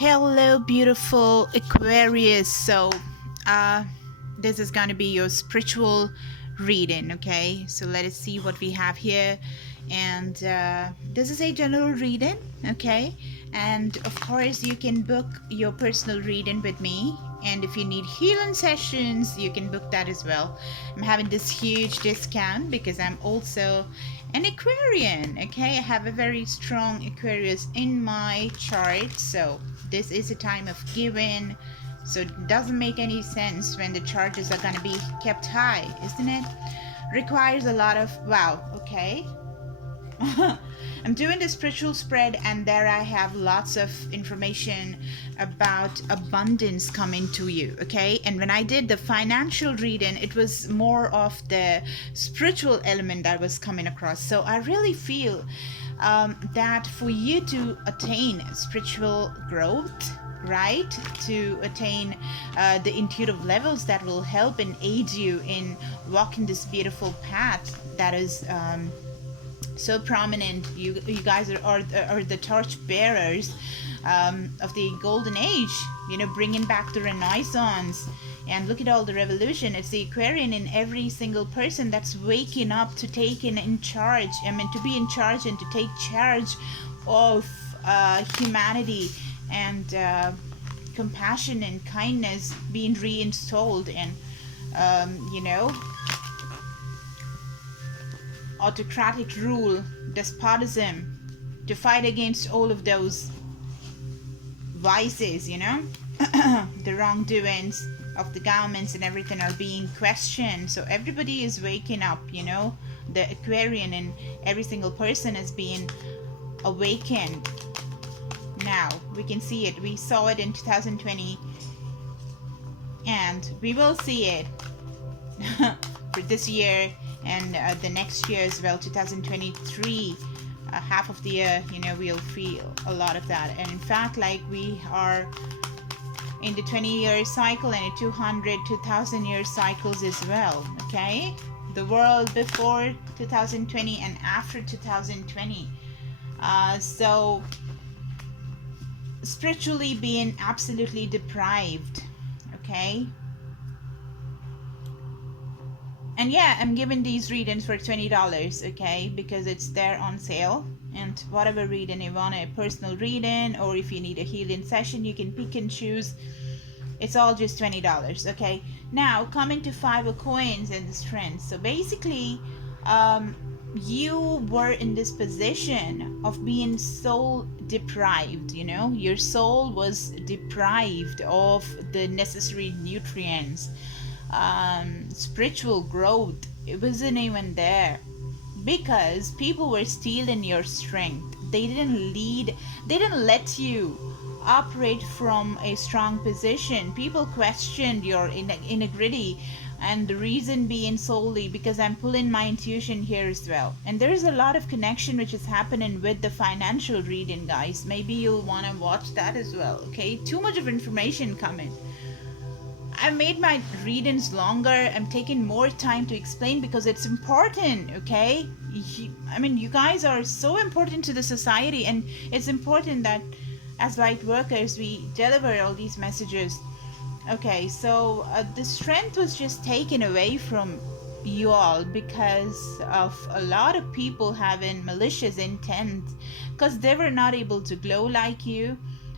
Hello, beautiful Aquarius. Uh, this is going to be your spiritual reading, okay? So, let us see what we have here. And this is a general reading, okay? And of course, you can book your personal reading with me. And if you need healing sessions, you can book that as well. I'm having this huge discount because I'm also an Aquarian, okay? I have a very strong Aquarius in my chart. So, this is a time of giving. So, it doesn't make any sense when the charges are going to be kept high, isn't it? Requires a lot of, wow, okay. I'm doing the spiritual spread, and there I have lots of information about abundance coming to you, okay? And when I did the financial reading, it was more of the spiritual element that was coming across. So I really feel that for you to attain spiritual growth, right, to attain the intuitive levels that will help and aid you in walking this beautiful path that is so prominent. You guys are the torch bearers of the golden age, bringing back the Renaissance. And look at all the revolution. It's the Aquarian in every single person that's waking up to take in charge. To be in charge and to take charge of humanity, and compassion and kindness being reinstalled, and autocratic rule, despotism, to fight against all of those vices, the wrongdoings of the governments and everything are being questioned. So everybody is waking up, the Aquarian in every single person is being awakened. Now we can see it. We saw it in 2020, and we will see it for this year and the next year as well, 2023. Half of the year, we'll feel a lot of that. And in fact, like, we are in the 20-year cycle and a 2,000 year cycles as well, okay? The world before 2020 and after 2020. So spiritually being absolutely deprived, okay? And yeah, I'm giving these readings for $20, okay, because it's there on sale. And whatever reading you want, a personal reading, or if you need a healing session, you can pick and choose. It's all just $20, okay? Now, coming to Five of Coins and the Strength. So basically, you were in this position of being soul deprived, your soul was deprived of the necessary nutrients. Spiritual growth, it wasn't even there, because people were stealing your strength. They didn't let you operate from a strong position. People questioned your integrity, and the reason being solely because I'm pulling my intuition here as well. And there's a lot of connection which is happening with the financial reading, guys. Maybe you'll want to watch that as well, okay? Too much of information coming. I made my readings longer. I'm taking more time to explain because it's important, okay? You guys are so important to the society, and it's important that as light workers we deliver all these messages. Okay, so the strength was just taken away from you all because of a lot of people having malicious intent, because they were not able to glow like you.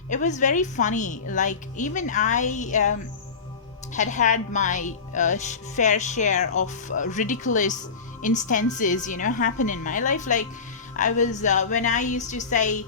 It was very funny. Like, even I had my fair share of ridiculous instances, happen in my life. Like, I was when I used to say,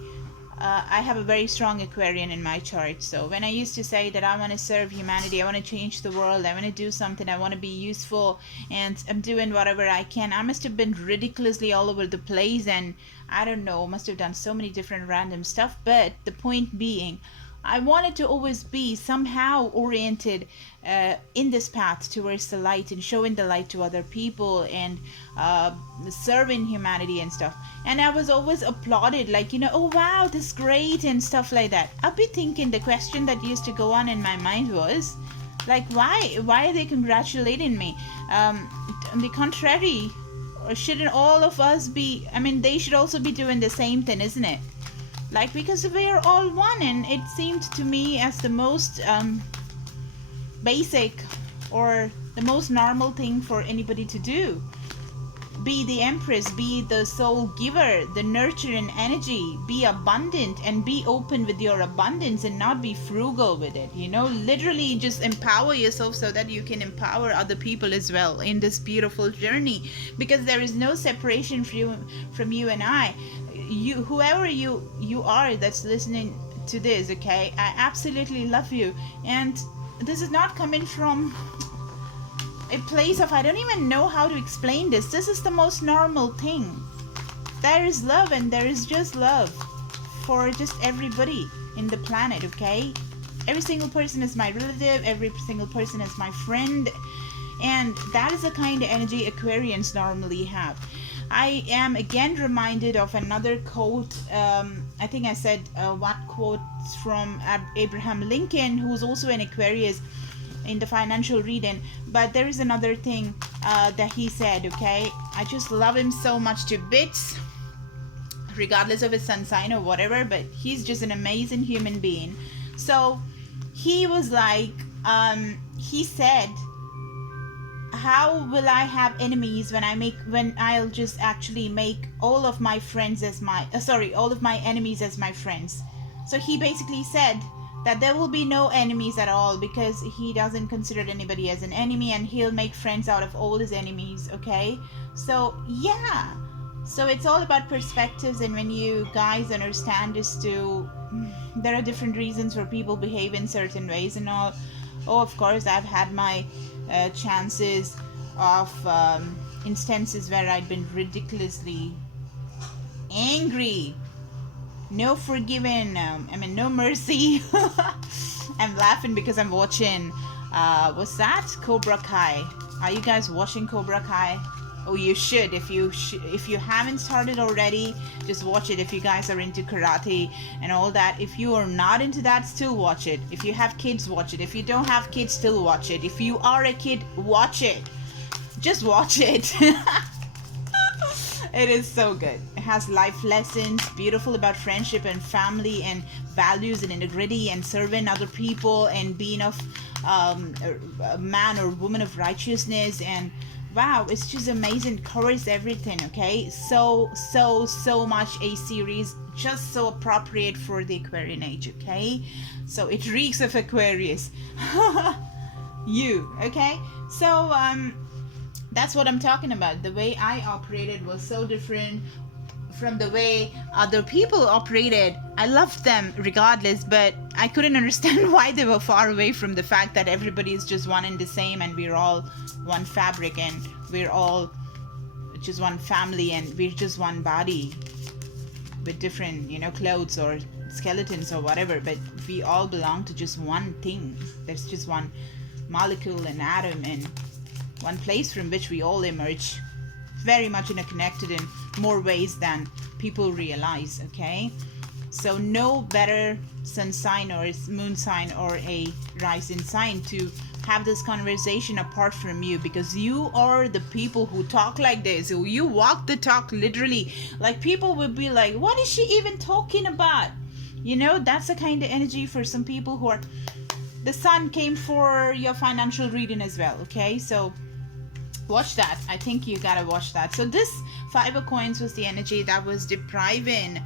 I have a very strong Aquarian in my chart. So when I used to say that I want to serve humanity, I want to change the world, I want to do something, I want to be useful, and I'm doing whatever I can, I must have been ridiculously all over the place, and I don't know, must have done so many different random stuff. But the point being, I wanted to always be somehow oriented in this path towards the light and showing the light to other people, and serving humanity and stuff. And I was always applauded, like, oh wow, this is great and stuff like that. I'll be thinking, the question that used to go on in my mind was, like, why are they congratulating me? On the contrary, or shouldn't all of us be, they should also be doing the same thing, isn't it? Like, because we're all one, and it seemed to me as the most basic or the most normal thing for anybody to do. Be the empress, be the soul giver, the nurturing energy, be abundant and be open with your abundance and not be frugal with it. Literally just empower yourself so that you can empower other people as well in this beautiful journey, because there is no separation from you and I. Whoever you are that's listening to this, okay, I absolutely love you, and this is not coming from a place of, I don't even know how to explain this. This is the most normal thing. There is love, and there is just love for just everybody in the planet, okay? Every single person is my relative, every single person is my friend, and that is the kind of energy Aquarians normally have. I am again reminded of another quote. I think I said one quote from Abraham Lincoln, who's also an Aquarius, in the financial reading, but there is another thing that he said, okay? I just love him so much to bits, regardless of his sun sign or whatever, but he's just an amazing human being. So he was like, he said, how will I have enemies when I'll just actually make all of my friends as all of my enemies as my friends? So he basically said that there will be no enemies at all, because he doesn't consider anybody as an enemy, and he'll make friends out of all his enemies, okay? So yeah, so it's all about perspectives, and when you guys understand this too, there are different reasons for people behave in certain ways and all. Oh, of course, I've had my chances of instances where I'd been ridiculously angry. No forgiving, no mercy. I'm laughing because I'm watching, what's that? Cobra Kai. Are you guys watching Cobra Kai? Oh, you should. If you haven't started already, just watch it. If you guys are into karate and all that. If you are not into that, still watch it. If you have kids, watch it. If you don't have kids, still watch it. If you are a kid, watch it. Just watch it. It is so good. It has life lessons, beautiful about friendship and family and values and integrity and serving other people and being of a man or woman of righteousness. And wow, it's just amazing. Covers everything, okay? So much a series, just so appropriate for the Aquarian age, okay? So it reeks of Aquarius. Okay? So that's what I'm talking about. The way I operated was so different from the way other people operated. I loved them regardless, but I couldn't understand why they were far away from the fact that everybody is just one and the same, and we're all one fabric, and we're all just one family, and we're just one body with different, clothes or skeletons or whatever, but we all belong to just one thing. There's just one molecule and atom and one place from which we all emerge, very much interconnected in more ways than people realize, okay? So no better sun sign or moon sign or a rising sign to have this conversation apart from you, because you are the people who talk like this. You walk the talk literally. Like, people will be like, what is she even talking about? That's the kind of energy for some people who are... The sun came for your financial reading as well, okay? So watch that. I think you gotta watch that. So this 5 of coins was the energy that was depriving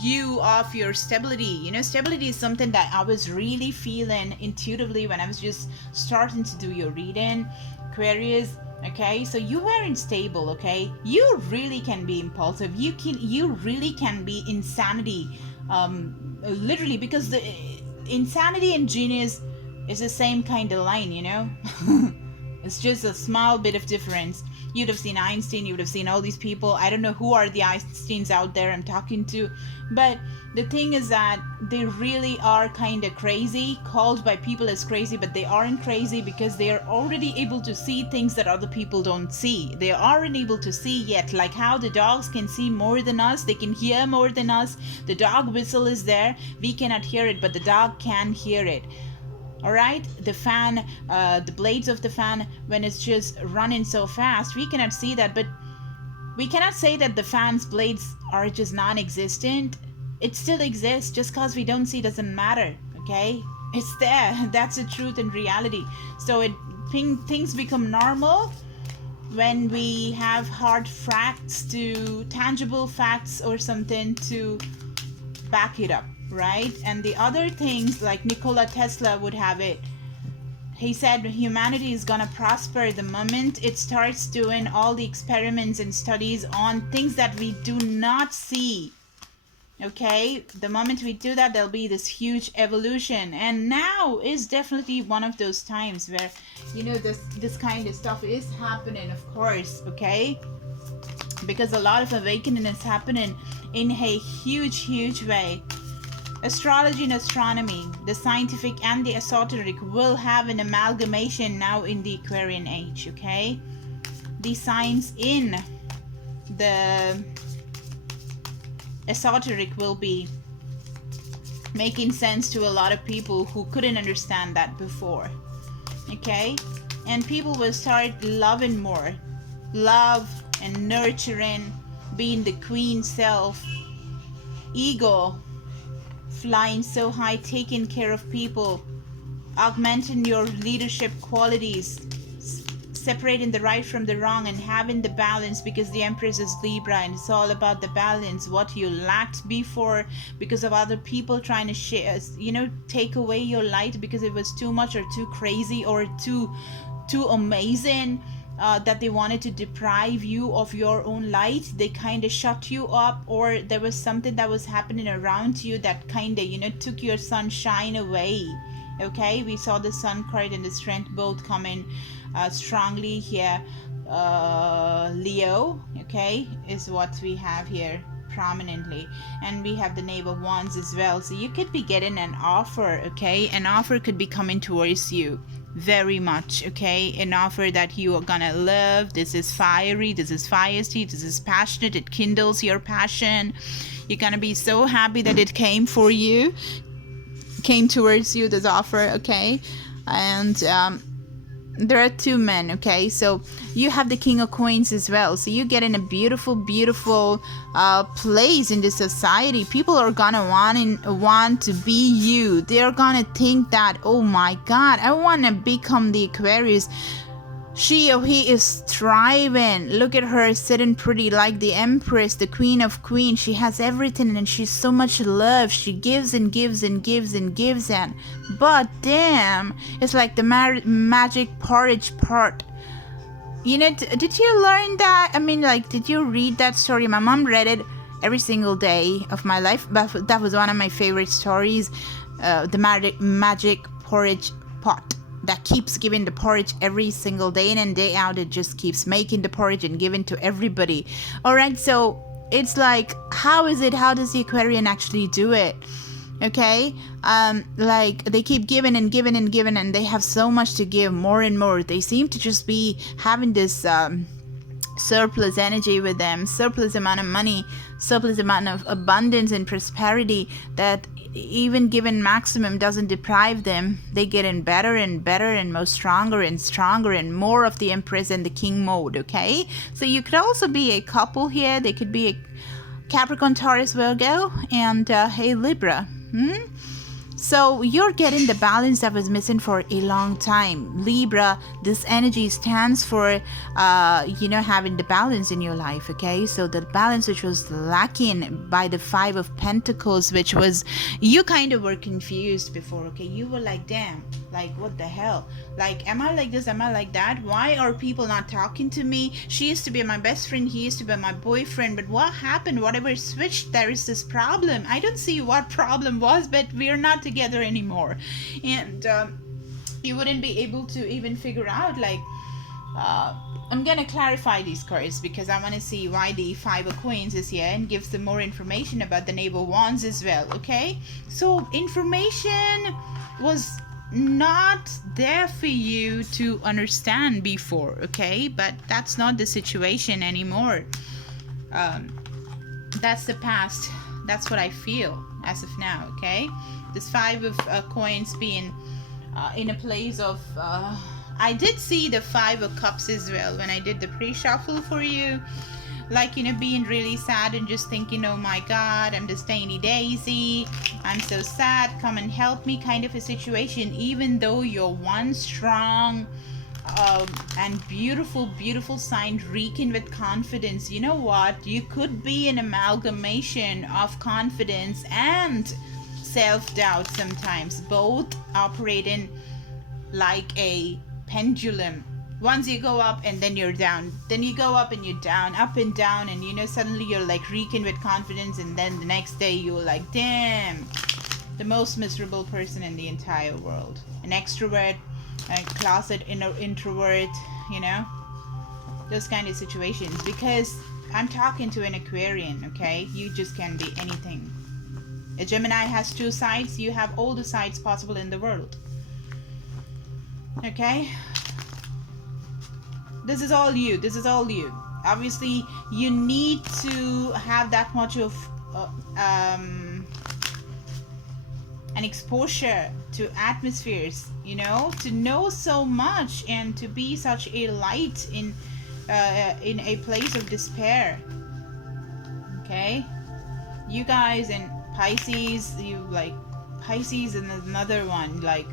you of your stability. Stability is something that I was really feeling intuitively when I was just starting to do your reading, Aquarius. Okay, so you weren't stable. Okay, you really can be impulsive. You really can be insanity, literally, because the insanity and genius is the same kind of line. It's just a small bit of difference. You'd have seen Einstein, you would have seen all these people. I don't know who are the Einsteins out there I'm talking to, but the thing is that they really are kind of crazy, called by people as crazy, but they aren't crazy because they are already able to see things that other people don't see. They aren't able to see yet, like how the dogs can see more than us, they can hear more than us. The dog whistle is there, we cannot hear it, but the dog can hear it. All right, the fan, the blades of the fan, when it's just running so fast, we cannot see that, but we cannot say that the fan's blades are just non-existent. it still exists. Just because we don't see doesn't matter, okay? It's there. That's the truth and reality. So things become normal when we have hard facts, to tangible facts or something to back it up, right? And the other things, like Nikola Tesla would have it, he said humanity is gonna prosper the moment it starts doing all the experiments and studies on things that we do not see. Okay, the moment we do that, there'll be this huge evolution. And now is definitely one of those times where, you know, this kind of stuff is happening, of course, okay? Because a lot of awakening is happening in a huge way. Astrology and astronomy, the scientific and the esoteric, will have an amalgamation now in the Aquarian age, okay? The science in the esoteric will be making sense to a lot of people who couldn't understand that before, okay? And people will start loving more. Love and nurturing, being the queen self, ego, flying so high, taking care of people, augmenting your leadership qualities, separating the right from the wrong, and having the balance, because the Empress is Libra and it's all about the balance. What you lacked before because of other people trying to share, you know, take away your light because it was too much or too crazy or too amazing, that they wanted to deprive you of your own light. They kind of shut you up, or there was something that was happening around you that kind of, you know, took your sunshine away. Okay, we saw the sun card and the strength both coming strongly here. Leo, okay, is what we have here prominently, and we have the Knave of Wands as well. So you could be getting an offer, okay? An offer could be coming towards you very much, okay? An offer that you are gonna love. This is fiery, this is feisty, this is passionate. It kindles your passion. You're gonna be so happy that it came for you, came towards you, this offer, okay? And there are two men, okay? So you have the King of Coins as well. So you get in a beautiful place in the society. People are gonna want to be you. They're gonna think that, oh my God, I want to become the Aquarius. She or he is thriving. Look at her sitting pretty like the Empress, the Queen of Queens. She has everything and she's so much love. She gives and gives and gives and gives and. But damn, it's like the magic porridge part. You know, did you learn that? I mean, like, did you read that story? My mom read it every single day of my life. But that was one of my favorite stories. The magic porridge pot that keeps giving the porridge every single day in and day out. It just keeps making the porridge and giving to everybody. All right, so it's like, how does the Aquarian actually do it? Okay, like they keep giving and giving and giving, and they have so much to give, more and more. They seem to just be having this surplus energy with them, surplus amount of money, surplus amount of abundance and prosperity, that even given maximum doesn't deprive them. They get in better and better and more stronger and more of the Empress and the King mode, okay? So you could also be a couple here. They could be a Capricorn, Taurus, Virgo, and a Libra. So you're getting the balance that was missing for a long time. Libra, this energy stands for, having the balance in your life, okay? So the balance which was lacking by the Five of Pentacles, which was, you kind of were confused before, okay? You were like, damn, like, what the hell? Like, am I like this? Am I like that? Why are people not talking to me? She used to be my best friend. He used to be my boyfriend. But what happened? Whatever switched, there is this problem. I don't see what problem was, but we're not together anymore. And you wouldn't be able to even figure out, like, I'm gonna clarify these cards because I want to see why the Five of Coins is here and gives them more information about the Knave of Wands as well, okay? So information was not there for you to understand before, okay? But that's not the situation anymore. That's the past. That's what I feel as of now, okay? This Five of Coins being in a place of I did see the Five of Cups as well when I did the pre-shuffle for you. like, you know, being really sad and just thinking, oh my god, I'm just tiny daisy, I'm so sad, come and help me kind of a situation, even though you're one strong and beautiful sign, reeking with confidence. You know what, you could be an amalgamation of confidence and self-doubt sometimes, both operating like a pendulum. Once you go up and then you're down, then you go up and you're down, up and down, and you know, suddenly you're like reeking with confidence, and then the next day you're like, damn, the most miserable person in the entire world. An extrovert, a closet introvert, you know, those kind of situations. Because I'm talking to an Aquarian, okay? You just can be anything. A Gemini has two sides, you have all the sides possible in the world. Okay? This is all you. This is all you. Obviously, you need to have that much of an exposure to atmospheres, you know, to know so much and to be such a light in a place of despair. Okay? You guys and Pisces, you like Pisces and another one, like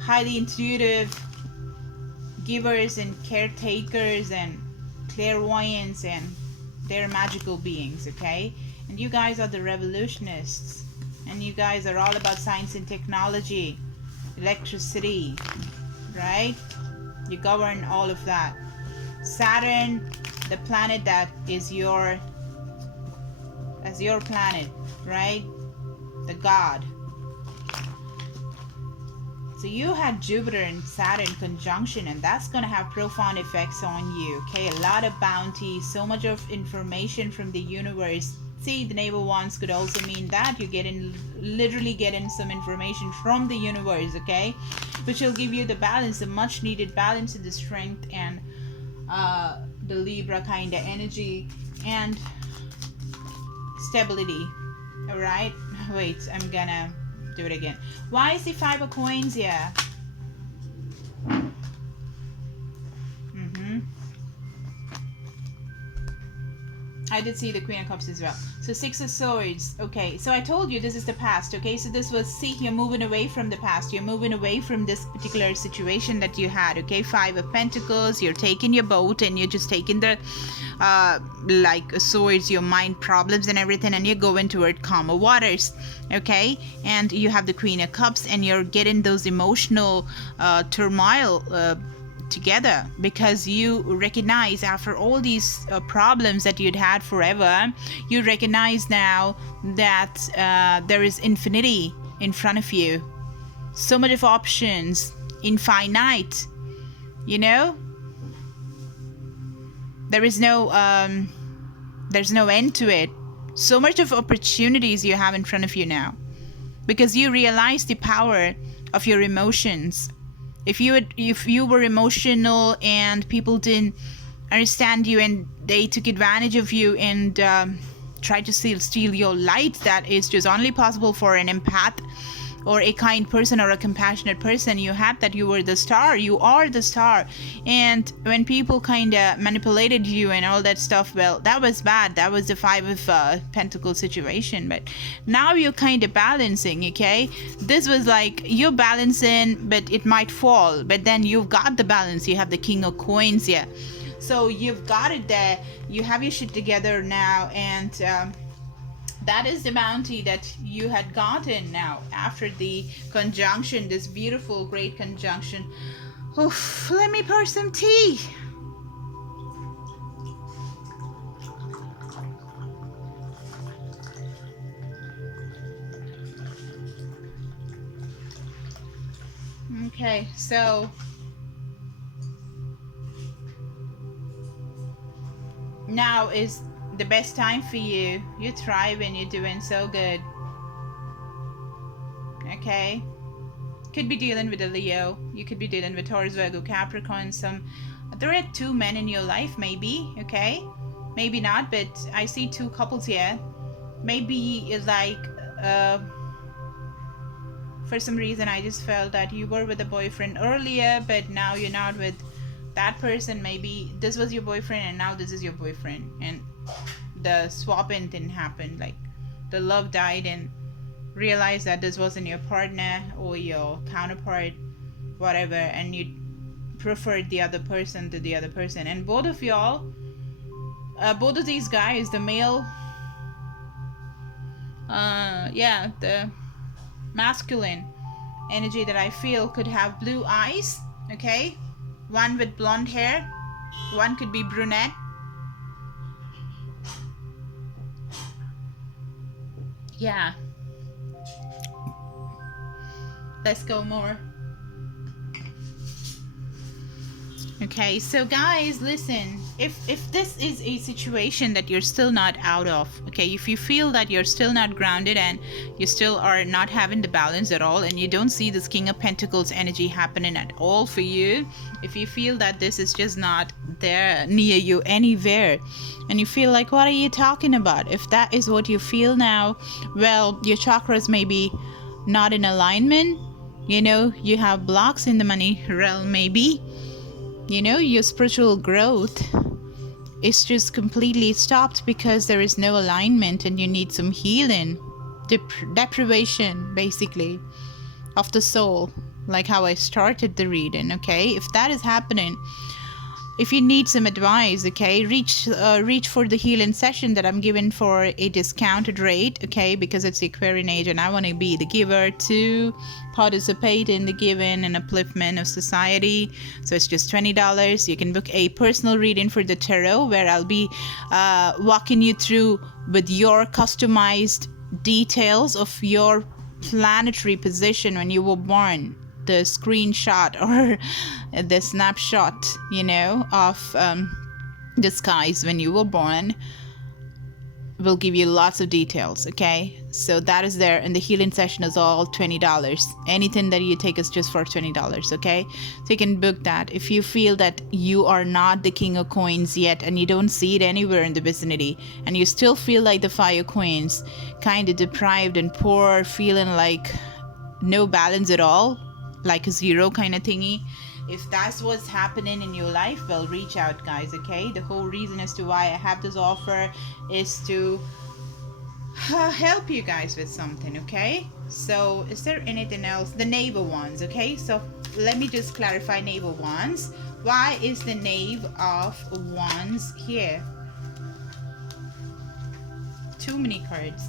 highly intuitive givers and caretakers and clairvoyants, and they're magical beings, okay? And you guys are the revolutionists, and you guys are all about science and technology, electricity, right? You govern all of that. Saturn, the planet that is your planet, right? The god. So you had Jupiter and Saturn conjunction, and that's going to have profound effects on you, okay? A lot of bounty, so much of information from the universe. See, the naval ones could also mean that you're literally getting some information from the universe, okay? Which will give you the balance, the much needed balance in the strength and the Libra kind of energy and stability. All right? Wait, I'm gonna do it again. Why is the 5 of coins here? I did see the Queen of Cups as well. So 6 of Swords. Okay, so I told you this is the past. Okay, so this was, see, you're moving away from the past. You're moving away from this particular situation that you had. Okay, 5 of Pentacles. You're taking your boat and you're just taking the like swords, your mind problems and everything, and you're going toward calmer waters. Okay, and you have the Queen of Cups, and you're getting those emotional turmoil together, because you recognize after all these problems that you'd had forever, you recognize now that there is infinity in front of you, so much of options, infinite, you know, there's no end to it, so much of opportunities you have in front of you now, because you realize the power of your emotions. If you were emotional and people didn't understand you and they took advantage of you and tried to steal your light, that is just only possible for an empath or a kind person or a compassionate person. You had that, you were the star, you are the star. And when people kind of manipulated you and all that stuff, well, that was bad. That was the 5 of Pentacles situation. But now you're kind of balancing, okay? This was like you're balancing, but it might fall, but then you've got the balance. You have the King of Coins here, so you've got it there. You have your shit together now, and that is the bounty that you had gotten now after the conjunction, this beautiful, great conjunction. Oof, let me pour some tea. Okay, so now is the best time for you. You're thriving, you're doing so good. Okay, could be dealing with a Leo, you could be dealing with Taurus, Virgo, Capricorn. There are 2 men in your life, maybe, okay, maybe not, but I see 2 couples here. Maybe it's like for some reason I just felt that you were with a boyfriend earlier, but now you're not with that person, maybe this was your boyfriend and now this is your boyfriend, and the swapping didn't happen, like the love died, and realize that this wasn't your partner or your counterpart, whatever, and you preferred the other person to the other person. And both of y'all, both of these guys, the male, the masculine energy that I feel could have blue eyes, okay? One with blonde hair, one could be brunette. Yeah. Let's go more. Okay, so guys, listen, if this is a situation that you're still not out of, okay, if you feel that you're still not grounded and you still are not having the balance at all, and you don't see this King of Pentacles energy happening at all for you, if you feel that this is just not there near you anywhere, and you feel like, what are you talking about? If that is what you feel now, well, your chakras may be not in alignment, you know, you have blocks in the money realm maybe. You know, your spiritual growth is just completely stopped because there is no alignment and you need some healing. Deprivation, basically, of the soul, like how I started the reading, okay? If that is happening, if you need some advice, okay, reach for the healing session that I'm giving for a discounted rate, okay, because it's the Aquarian age and I want to be the giver to participate in the giving and upliftment of society. So it's just $20. You can book a personal reading for the tarot where I'll be walking you through with your customized details of your planetary position when you were born, the screenshot or the snapshot, you know, of the skies when you were born. Will give you lots of details, okay? So that is there, and the healing session is all $20. Anything that you take is just for $20, okay? So you can book that. If you feel that you are not the King of Coins yet and you don't see it anywhere in the vicinity, and you still feel like the Fire Coins, kind of deprived and poor, feeling like no balance at all, like a zero kind of thingy, if that's what's happening in your life, well, reach out, guys, okay? The whole reason as to why I have this offer is to help you guys with something, okay? So is there anything else? The neighbor ones, okay? So let me just clarify neighbor ones. Why is the Knave of Wands here? Too many cards.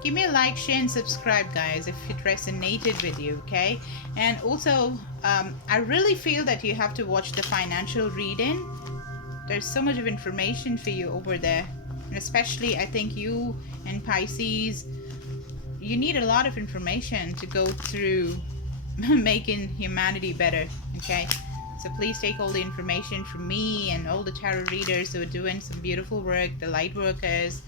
Give me a like, share, and subscribe, guys, if it resonated with you, okay? And also, I really feel that you have to watch the financial reading. There's so much of information for you over there. And especially, I think you and Pisces, you need a lot of information to go through making humanity better, okay? So please take all the information from me and all the tarot readers who are doing some beautiful work, the light workers,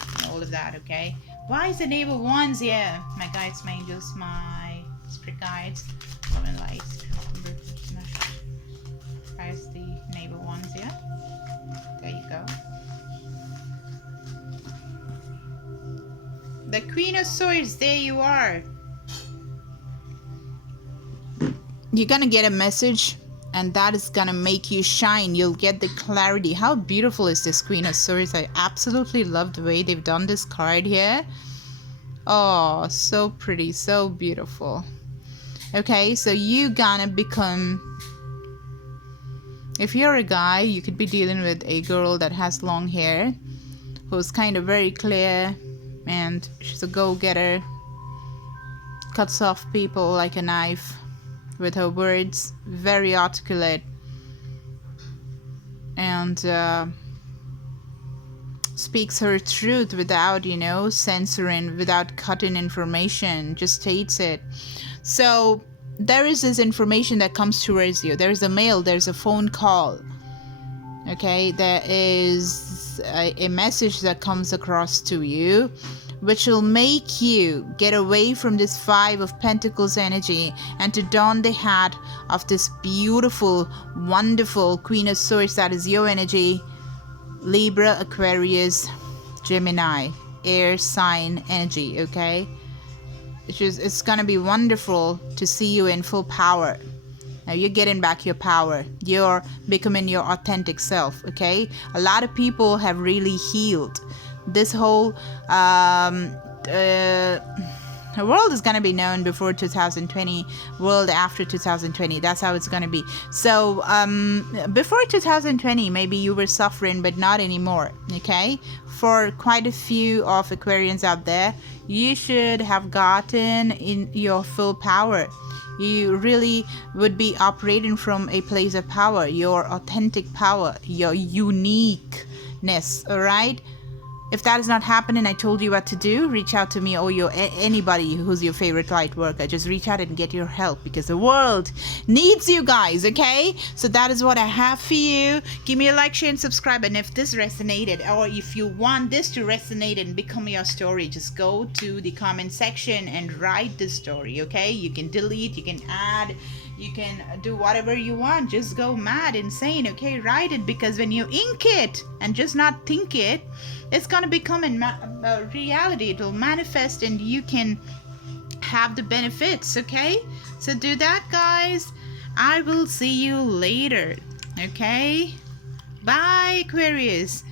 and all of that, okay? Why is the Knave of Wands here? My guides, my angels, my spirit guides, and lights. Why is the Knave of Wands here? There you go. The Queen of Swords, there you are. You're gonna get a message, and that is gonna make you shine. You'll get the clarity. How beautiful is this Queen of Swords? I absolutely love the way they've done this card here. Oh, so pretty, so beautiful. Okay, so you gonna become, if you're a guy, you could be dealing with a girl that has long hair, who's kind of very clear, and she's a go-getter, cuts off people like a knife with her words, very articulate, and speaks her truth without, you know, censoring, without cutting information, just states it. So there is this information that comes towards you. There's a mail, there's a phone call, okay? There is a message that comes across to you, which will make you get away from this Five of Pentacles energy and to don the hat of this beautiful, wonderful Queen of Swords that is your energy, Libra, Aquarius, Gemini, air sign energy, okay? it's gonna be wonderful to see you in full power. Now you're getting back your power. You're becoming your authentic self, okay? A lot of people have really healed. This whole the world is going to be known before 2020, world after 2020. That's how it's going to be. So before 2020, maybe you were suffering, but not anymore, okay? For quite a few of Aquarians out there, you should have gotten in your full power. You really would be operating from a place of power, your authentic power, your uniqueness, all right? If that is not happening, I told you what to do. Reach out to me or anybody who's your favorite light worker. Just reach out and get your help because the world needs you guys, okay? So that is what I have for you. Give me a like, share, and subscribe. And if this resonated, or if you want this to resonate and become your story, just go to the comment section and write the story, okay? You can delete, you can add, you can do whatever you want. Just go mad, insane, okay? Write it, because when you ink it and just not think it, it's going to become a reality. It will manifest and you can have the benefits, okay? So do that, guys. I will see you later, okay? Bye, Aquarius.